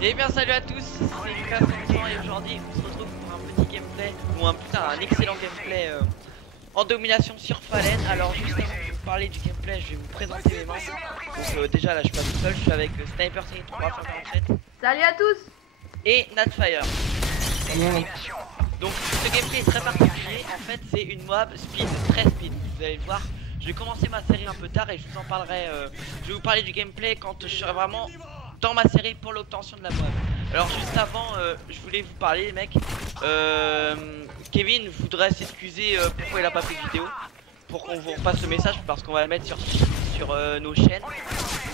Et bien salut à tous, c'est Lucas et aujourd'hui on se retrouve pour un petit gameplay, ou un excellent gameplay en domination sur Fallen. Alors juste avant de vous parler du gameplay, je vais vous présenter mes membres. Donc déjà là je suis pas tout seul, je suis avec Sniper Sonic 347. Salut à tous. Et Natfire. Donc ce gameplay est très particulier, en fait c'est une mob speed, très speed, vous allez le voir. Je vais commencer ma série un peu tard et je vous en parlerai, je vais vous parler du gameplay quand je serai vraiment dans ma série pour l'obtention de la mob. Alors juste avant, je voulais vous parler les mecs, Kevin voudrait s'excuser pourquoi il a pas fait de vidéo, pour qu'on vous repasse le message parce qu'on va la mettre sur nos chaînes.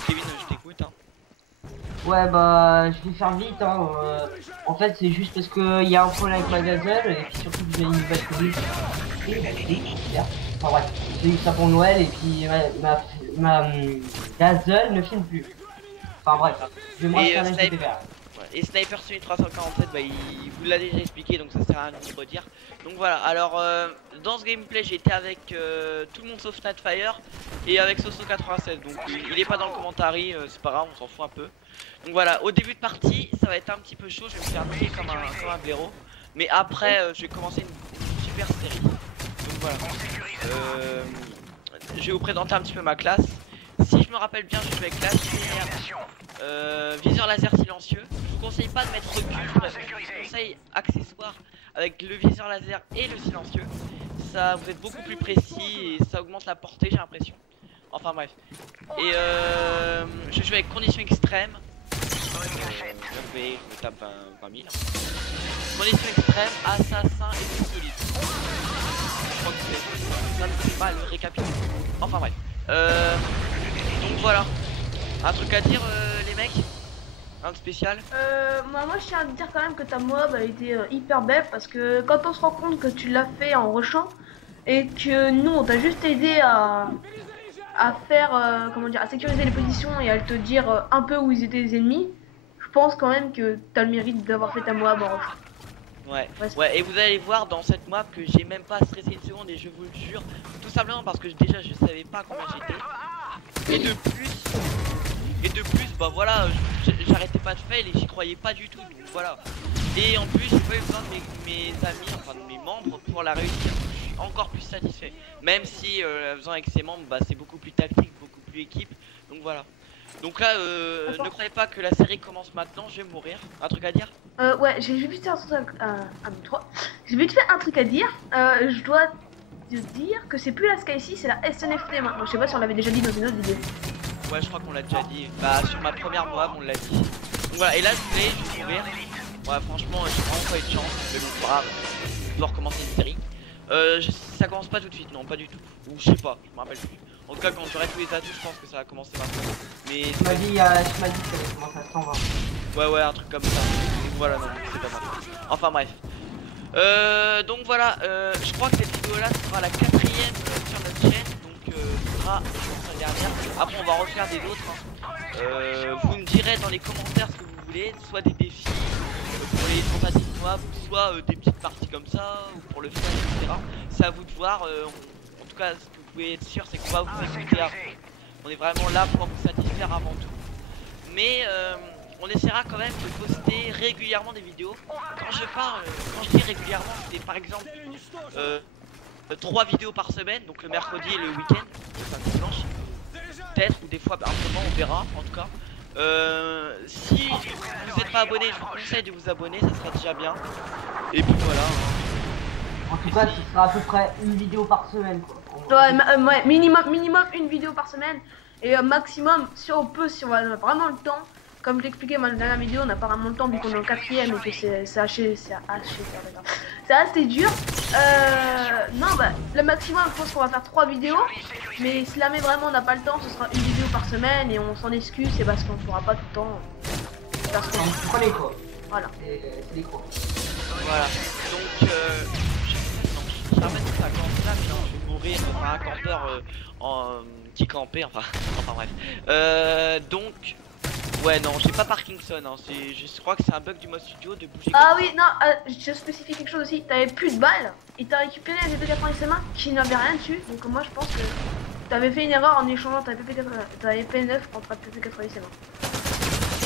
Kevin, je t'écoute hein. Ouais bah je vais faire vite hein. En fait c'est juste parce que il y a un problème avec ma Dazzle et puis surtout que j'ai une nouvelle Covid. Enfin bref, j'ai eu ça pour Noël et puis ma Dazzle ne filme plus. Enfin bref, je vais me refaire les GTVR. Et Sniper Sonic 347, bah, il vous l'a déjà expliqué donc ça sert à rien de vous redire. Donc voilà, alors dans ce gameplay j'ai été avec tout le monde sauf Natfire et avec Soso87. Donc il est pas dans le commentaire, c'est pas grave, on s'en fout un peu. Donc voilà, au début de partie ça va être un petit peu chaud, je vais me faire niquer comme un blaireau. Mais après je vais commencer une super série. Donc voilà, je vais vous présenter un petit peu ma classe. Si je me rappelle bien, je joue avec classe viseur laser silencieux. Je vous conseille pas de mettre recul, je vous conseille accessoire avec le viseur laser et le silencieux. Ça vous êtes beaucoup plus précis et ça augmente la portée, j'ai l'impression. Enfin bref. Et je joue avec conditions extrêmes. Je me tape 20 000. Conditions extrêmes, assassin et tout solide. Je crois que ça ne fait pas le récapitule. Enfin bref. Donc voilà. Un truc à dire les mecs? Un de spécial? Moi je tiens à te dire quand même que ta mob a été hyper belle parce que quand on se rend compte que tu l'as fait en rushant et que nous on t'a juste aidé à faire comment dire, à sécuriser les positions et à te dire un peu où ils étaient les ennemis, je pense quand même que t'as le mérite d'avoir fait ta mob en rush. Ouais, et vous allez voir dans cette map que j'ai même pas stressé une seconde et je vous le jure, tout simplement parce que déjà je savais pas combien j'étais. Et de plus, bah voilà, j'arrêtais pas de fail et j'y croyais pas du tout, donc voilà. Et en plus j'ai pas eu besoin de mes amis, enfin de mes membres pour la réussir, je suis encore plus satisfait. Même si la faisant avec ses membres, bah c'est beaucoup plus tactique, beaucoup plus équipe, donc voilà. Donc là, ne croyez pas que la série commence maintenant, je vais mourir. Un truc à dire? Ouais, j'ai vite fait J'ai vite fait un truc à dire. Je dois te dire que c'est plus la Sky 6, c'est la SNFT maintenant. Je sais pas si on l'avait déjà dit dans une autre vidéo. Ouais, je crois qu'on l'a déjà dit. Bah, sur ma première mob, on l'a dit. Donc voilà, et là, je vais mourir. Ouais, franchement, j'ai vraiment pas eu de chance. Mais bon, c'est pas grave. Je dois recommencer une série. Ça commence pas tout de suite, non, pas du tout. Ou je sais pas, je me rappelle plus. En tout cas, quand j'aurai tous les atouts, je pense que ça va commencer maintenant. Mais tu m'as dit que ça allait commencer à 120. Ouais, un truc comme ça. Donc voilà, non, c'est pas mal. Enfin bref. Donc voilà, je crois que cette vidéo là sera la 4ème sur notre chaîne. Donc ce sera la dernière. Après on va refaire des autres hein. Vous me direz dans les commentaires ce que vous voulez, soit des défis pour les tentatives mob, soit des petites parties comme ça, ou pour le fun, etc. C'est à vous de voir. En tout cas, ce que vous pouvez être sûr, c'est qu'on va vous écouter à fond. On est vraiment là pour vous satisfaire avant tout. Mais on essaiera quand même de poster régulièrement des vidéos. Quand je dis régulièrement, c'est par exemple 3 vidéos par semaine, donc le mercredi et le week-end, le samedi dimanche. Peut-être, ou des fois, bah, on verra en tout cas. Si vous n'êtes pas abonné, je vous conseille de vous abonner, ça serait déjà bien. Et puis voilà. En tout cas, ce sera à peu près une vidéo par semaine quoi. Ouais, minimum une vidéo par semaine. Et maximum, si on a vraiment le temps. Comme je l'expliquais dans la dernière vidéo, on n'a pas vraiment le temps vu qu'on est en 4ème et que c'est assez dur. Non, bah, le maximum, je pense qu'on va faire 3 vidéos. Mais si jamais vraiment on n'a pas le temps, ce sera une vidéo par semaine et on s'en excuse, c'est parce qu'on ne pourra pas tout le temps. Parce qu'on prenait quoi. Voilà. C'est des gros. Voilà. Donc, je ramène ça quand là, mais non, je vais mourir par un campeur qui campait, enfin bref. Donc. Ouais, non, j'ai pas Parkinson, hein. Je crois que c'est un bug du mode studio de bouger. Ah comme oui, non, je spécifie quelque chose aussi. T'avais plus de balles et t'as récupéré un PP90 qui n'avait rien dessus. Donc moi je pense que t'avais fait une erreur en échangeant ta PP9 contre ta PP90. ça.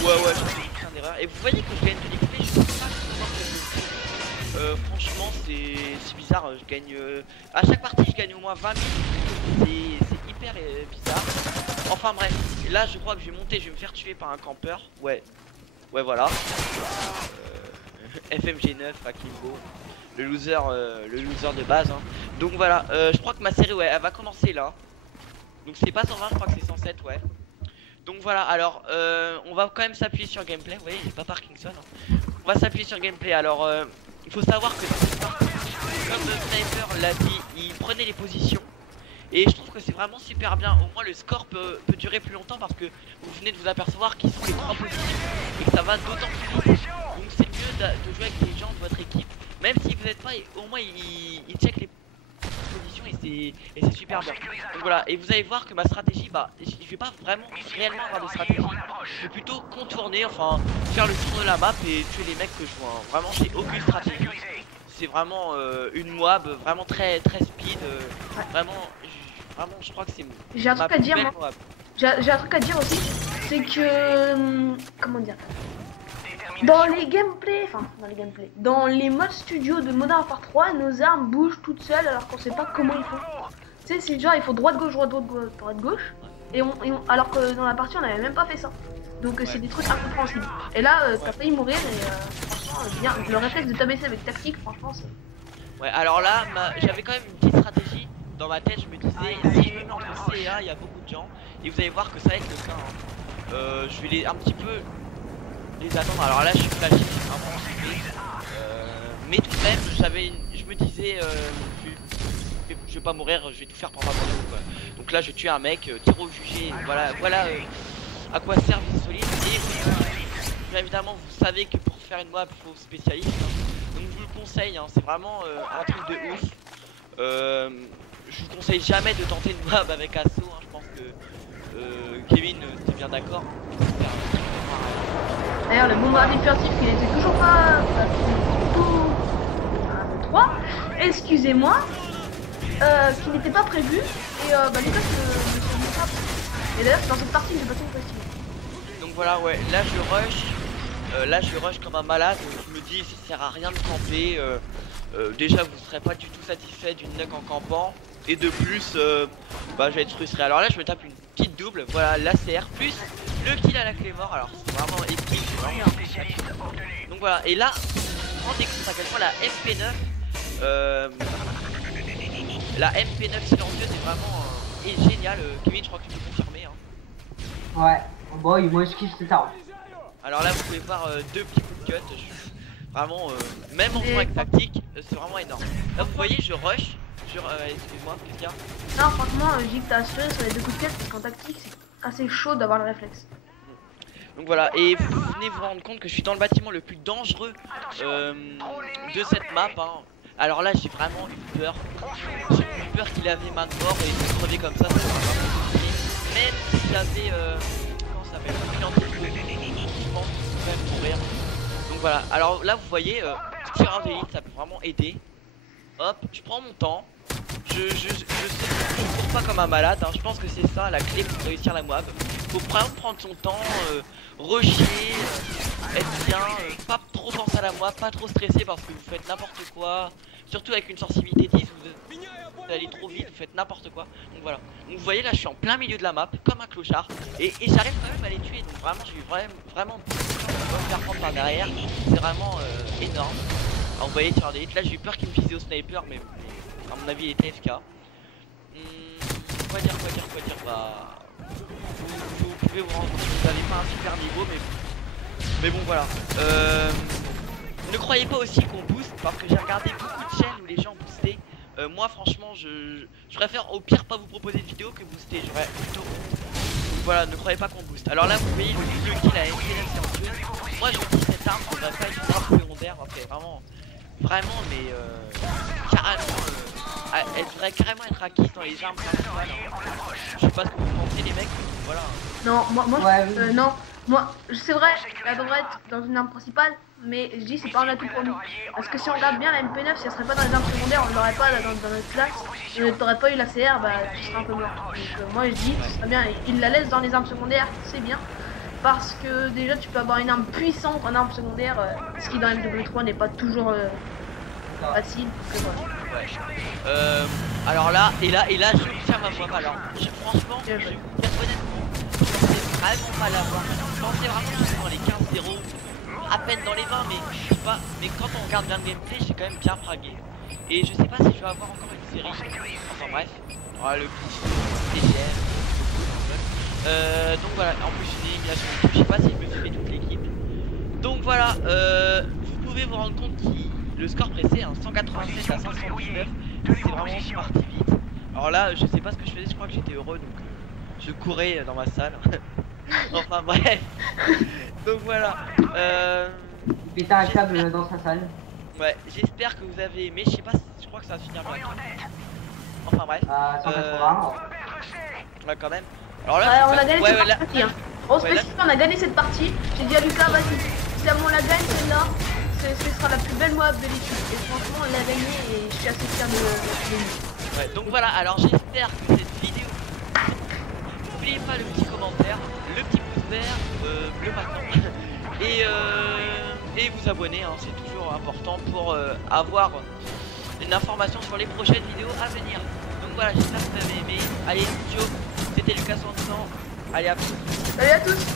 Ouais, j'ai fait une erreur. Et vous voyez que je gagne de l'XP, je sais pas comment je le fais. Franchement, c'est bizarre. Je gagne. À chaque partie, je gagne au moins 20 000. C'est hyper bizarre. Enfin bref, et là je crois que je vais monter, je vais me faire tuer par un campeur. Ouais, voilà. FMG9 à Kimbo, le loser de base. Hein. Donc voilà, je crois que ma série, ouais, elle va commencer là. Donc c'est pas 120, je crois que c'est 107, ouais. Donc voilà, alors on va quand même s'appuyer sur gameplay. Vous voyez, j'ai pas Parkinson. Hein. On va s'appuyer sur gameplay. Alors il faut savoir que dans cette partie, comme le sniper l'a dit, il prenait les positions. Et je trouve que c'est vraiment super bien. Au moins le score peut durer plus longtemps parce que vous venez de vous apercevoir qu'ils sont les 3 positions et que ça va d'autant plus vite. Donc c'est mieux de jouer avec les gens de votre équipe. Même si vous n'êtes pas, au moins ils checkent les positions et c'est super bien. Donc voilà, et vous allez voir que ma stratégie, bah je vais pas réellement avoir de stratégie. Je vais plutôt contourner, enfin faire le tour de la map et tuer les mecs que je vois. Hein. Vraiment j'ai aucune stratégie. C'est vraiment une moab, vraiment très speed, vraiment je crois que c'est. J'ai un truc à dire moi. J'ai un truc à dire aussi, c'est que comment dire, dans les gameplays, dans les modes studio de Modern Warfare 3, nos armes bougent toutes seules alors qu'on sait pas comment ils font. Tu sais, c'est genre il faut droite gauche et alors que dans la partie on n'avait même pas fait ça. Donc c'est des trucs incompréhensibles. Et là t'as failli mourir et franchement bien, le réflexe de t'abaisser avec tactique, franchement c'est. Ouais, alors là j'avais quand même une petite stratégie. Dans ma tête, je me disais, si je me mets entre C et A, il y a beaucoup de gens. Et vous allez voir que ça va être le cas. Hein. Je vais un petit peu les attendre. Alors là, je suis flashé, mais tout de même, je me disais, je vais pas mourir, je vais tout faire pour ma bonne quoi. Donc là, je tue un mec, tir au jugé. Voilà à quoi servent les solides. Et bien évidemment, vous savez que pour faire une moab, il faut spécialiste. Hein. Donc je vous le conseille, hein, c'est vraiment un truc de ouf. Je vous conseille jamais de tenter une moab avec assaut, hein. Je pense que Kevin, t'es bien d'accord. D'ailleurs le bombardier furtif il était toujours pas 3, excusez-moi, qui n'était pas prévu et bah Lucas et d'ailleurs c'est dans cette partie que j'ai passé une question. Donc voilà, ouais, là je rush comme un malade. Je me dis ça sert à rien de camper. Déjà vous serez pas du tout satisfait d'une knock en campant. Et de plus, bah je vais être frustré. Alors là je me tape une petite double, voilà l'ACR plus le kill à la clé mort. Alors c'est vraiment épique, c'est vraiment appréciable. Donc voilà, et là, on rendez compte à quel point la MP9 silencieuse est vraiment géniale. Kevin, je crois que tu peux confirmer. Hein. Ouais, bon moi je kiffe cette arme. Alors là vous pouvez voir deux petits coups de cut. Vraiment, même en jouant avec tactique, c'est vraiment énorme. Là vous voyez, je rush. Excuse-moi, qu'est-ce qu'il y a? Non, franchement, j'ai dit que t'as assuré sur les deux coups de tête parce qu'en tactique, c'est assez chaud d'avoir le réflexe. Donc voilà, et vous venez vous rendre compte que je suis dans le bâtiment le plus dangereux de cette map. Hein. Alors là, j'ai vraiment eu peur. J'ai eu peur qu'il avait main de mort et de crever comme ça. Même si j'avais. Comment ça s'appelle? Je pense que je vais mourir. Donc voilà, alors là, vous voyez, tireur d'élite, ça peut vraiment aider. Hop, je prends mon temps. Je cours pas comme un malade, hein. Je pense que c'est ça la clé pour réussir la moab. Faut vraiment prendre son temps, rusher, être bien, pas trop penser à la moab, pas trop stresser parce que vous faites n'importe quoi. Surtout avec une sensibilité 10, vous allez trop vite, vous faites n'importe quoi. Donc voilà. Donc vous voyez là je suis en plein milieu de la map, comme un clochard. Et j'arrive quand même à les tuer. Donc vraiment je vais vraiment me faire prendre par derrière. C'est vraiment énorme. Alors vous voyez tireur d'élite, là j'ai eu peur qu'il me visait au sniper mais à mon avis il était FK. Quoi dire, bah vous pouvez vous rendre compte que vous n'avez pas un super niveau mais bon voilà. Ne croyez pas aussi qu'on booste parce que j'ai regardé beaucoup de chaînes où les gens boostaient. Moi franchement je préfère au pire pas vous proposer de vidéo que booster, j'aurais plutôt. Donc voilà, ne croyez pas qu'on booste. Alors là vous voyez le kill à MP9 silencieuse. Moi je me dis cette arme on va pas être une arme secondaire, ok vraiment mais carrément elle devrait carrément être acquise dans les armes principales. Hein. Je sais pas ce que vous pensez les mecs. voilà. Non, moi, Ouais, oui. non, moi, c'est vrai, elle devrait être dans une arme principale, mais je dis c'est pas un atout pour nous. Parce que si on regarde bien la MP9, si elle serait pas dans les armes secondaires, on l'aurait pas dans notre classe, et t'aurais pas eu la CR, bah tu serais un peu mort. Donc moi je dis, ce serait bien, il la laisse dans les armes secondaires, c'est bien. Parce que déjà tu peux avoir une arme puissante en arme secondaire, ce qui dans MW3 n'est pas toujours facile. Donc, voilà. Ouais. Alors là, et là, je confirme ma voix. Alors, franchement, je vais vous dire honnêtement, je pensais vraiment pas l'avoir. Je pensais vraiment que j'étais dans les 15-0, à peine dans les 20, mais je sais pas. Mais quand on regarde bien le gameplay, j'ai quand même bien fragué. Et je sais pas si je vais avoir encore une série. Enfin bref, oh, le petit TGR. Donc voilà, en plus j'ai une élimination d'équipe, je sais pas si je me suis fait toute l'équipe. Donc voilà, vous pouvez vous rendre compte que le score pressé, hein, 187 à 519, c'est vraiment parti vite. Alors là, je sais pas ce que je faisais, je crois que j'étais heureux, donc je courais dans ma salle. Enfin bref. Donc voilà. Il pétait un câble dans sa salle. Ouais, j'espère que vous avez aimé, je sais pas, je crois que ça va se finir bientôt. Enfin bref. À 180. Ouais quand même. Alors là, Ouais, on a gagné ouais, cette partie. Hein. On on a gagné cette partie. J'ai dit à Lucas, vas-y, si on la gagne celle-là, ce sera la plus belle moab de l'équipe. Et franchement, on l'a gagné et je suis assez fier de nous. Ouais, donc voilà, alors j'espère que cette vidéo. N'oubliez pas le petit commentaire, le petit pouce vert, bleu maintenant. Et vous abonner, hein, c'est toujours important pour avoir une information sur les prochaines vidéos à venir. Donc voilà, j'espère que vous avez aimé. Allez, ciao, c'était Lucas 100%. Allez à plus. Salut à tous.